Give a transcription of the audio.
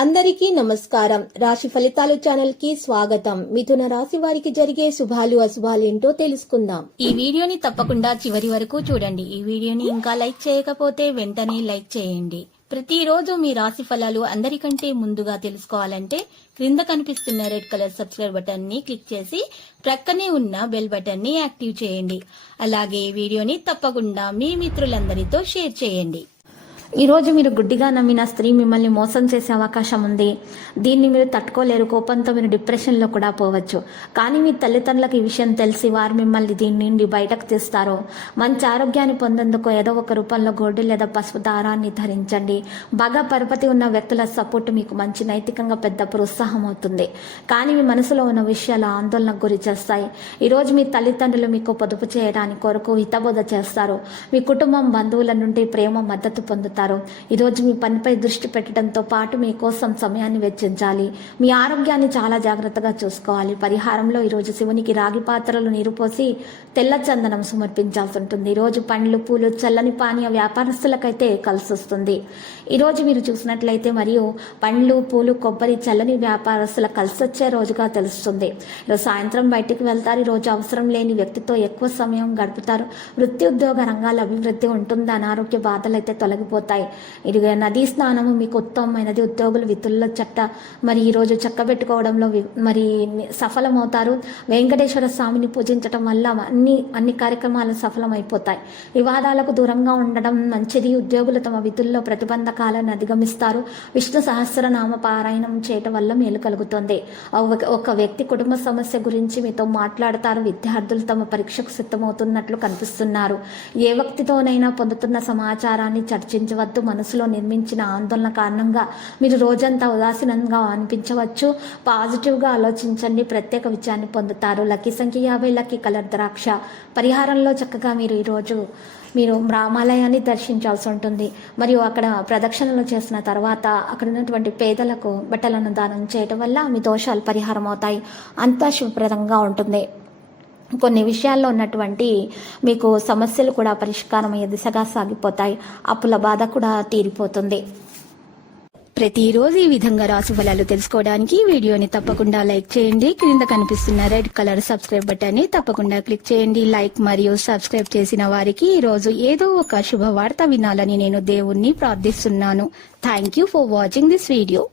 అందరికీ నమస్కారం. రాశి ఫలితాలు ఛానల్ కి స్వాగతం. మిథున రాశి వారికి జరిగే శుభాలు అశుభాలు ఏంటో తెలుసుకుందాం. ఈ వీడియోని తప్పకుండా చివరి వరకు చూడండి. ఈ వీడియోని ఇంకా లైక్ చేయకపోతే వెంటనే లైక్ చేయండి. ప్రతిరోజు మీ రాశి ఫలాలు అందరికంటే ముందుగా తెలుసుకోవాలంటే క్రింద కనిపిస్తున్న రెడ్ కలర్ సబ్స్క్రైబ్ బటన్ ని క్లిక్ చేసి ప్రక్కనే ఉన్న బెల్ బటన్ ని యాక్టివ్ చేయండి. అలాగే ఈ వీడియోని తప్పకుండా మీ మిత్రులందరితో షేర్ చేయండి. ఈరోజు మీరు గుడ్డిగా నమ్మిన స్త్రీ మిమ్మల్ని మోసం చేసే అవకాశం ఉంది. దీన్ని మీరు తట్టుకోలేరు. కోపంతో మీరు డిప్రెషన్లో కూడా పోవచ్చు. కానీ మీ తల్లిదండ్రులకు ఈ విషయం తెలిసి వారు మిమ్మల్ని దీని నుండి బయటకు తీస్తారు. మంచి ఆరోగ్యాన్ని పొందేందుకు ఏదో ఒక రూపంలో గోల్డ్ లేదా పసుపు దారాన్ని ధరించండి. బాగా పరపతి ఉన్న వ్యక్తుల సపోర్ట్ మీకు మంచి నైతికంగా పెద్ద ప్రోత్సాహం అవుతుంది. కానీ మీ మనసులో ఉన్న విషయాలు ఆందోళనకు గురి చేస్తాయి. ఈరోజు మీ తల్లిదండ్రులు మీకు పొదుపు చేయడానికి కొరకు హితబోధ చేస్తారు. మీ కుటుంబం బంధువుల నుండి ప్రేమ మద్దతు పొందుతారు. ఈరోజు మీ పనిపై దృష్టి పెట్టడంతో పాటు మీకోసం సమయాన్ని వెచ్చించాలి. మీ ఆరోగ్యాన్ని చాలా జాగ్రత్తగా చూసుకోవాలి. పరిహారంలో ఈరోజు శివునికి రాగి పాత్రలు నీరు పోసి తెల్ల చందనం సమర్పించాల్సి ఉంటుంది. ఈరోజు పండ్లు పూలు చల్లని పానీయ వ్యాపారస్తులకైతే కలిసి వస్తుంది. ఈరోజు మీరు చూసినట్లయితే మరియు పండ్లు పూలు కొబ్బరి చల్లని వ్యాపారస్తులకు కలిసి వచ్చే రోజుగా తెలుస్తుంది. ఈరోజు సాయంత్రం బయటికి వెళ్తారు. ఈరోజు అవసరం లేని వ్యక్తితో ఎక్కువ సమయం గడుపుతారు. వృత్తి ఉద్యోగ రంగాల అభివృద్ధి ఉంటుంది. అనారోగ్య బాధలు అయితే తొలగిపోతాయి. ఇది నదీ స్నానము మీకు ఉత్తమమైనది. ఉద్యోగులు విధుల్లో మరి ఈరోజు చక్కబెట్టుకోవడంలో మరి సఫలమవుతారు. వెంకటేశ్వర స్వామిని పూజించడం వల్ల అన్ని కార్యక్రమాలు సఫలమైపోతాయి. వివాదాలకు దూరంగా ఉండడం మంచిది. ఉద్యోగులు తమ విధుల్లో ప్రతిబంధకాలను అధిగమిస్తారు. విష్ణు సహస్రనామ పారాయణం చేయటం వల్ల మేలు కలుగుతుంది. ఒక వ్యక్తి కుటుంబ సమస్య గురించి మీతో మాట్లాడతారు. విద్యార్థులు తమ పరీక్షకు సిద్ధమవుతున్నట్లు కనిపిస్తున్నారు. ఏ వ్యక్తితోనైనా పొందుతున్న సమాచారాన్ని చర్చించవద్దు. మనసులో నిర్మించిన ఆందోళన కారణంగా మీరు రోజంతా ఉదాసీనంగా అనిపించవచ్చు. పాజిటివ్గా ఆలోచించండి. ప్రత్యేక విజయాన్ని పొందుతారు. లక్కీ సంఖ్య 50, లక్కీ కలర్ ద్రాక్ష. పరిహారంలో చక్కగా మీరు రామాలయాన్ని దర్శించాల్సి ఉంటుంది. మరియు అక్కడ ప్రదక్షిణలు చేసిన తర్వాత అక్కడ ఉన్నటువంటి పేదలకు బట్టలను దానం చేయడం వల్ల మీ దోషాలు పరిహారం అవుతాయి. అంతా శుభప్రదంగా ఉంటుంది. కొన్ని విషయాల్లో ఉన్నటువంటి మీకు సమస్యలు కూడా పరిష్కారం అయ్యే దిశగా సాగిపోతాయి. అప్పుల బాధ కూడా తీరిపోతుంది. ప్రతిరోజు ఈ విధంగా రాశి ఫలాలు తెలుసుకోవడానికి వీడియోని తప్పకుండా లైక్ చేయండి. క్రింద కనిపిస్తున్న రెడ్ కలర్ సబ్స్క్రైబ్ బటన్ ని తప్పకుండా క్లిక్ చేయండి. లైక్ మరియు సబ్స్క్రైబ్ చేసిన వారికి ఈ రోజు ఏదో ఒక శుభవార్త వినాలని నేను దేవుణ్ణి ప్రార్థిస్తున్నాను. Thank you for watching this video.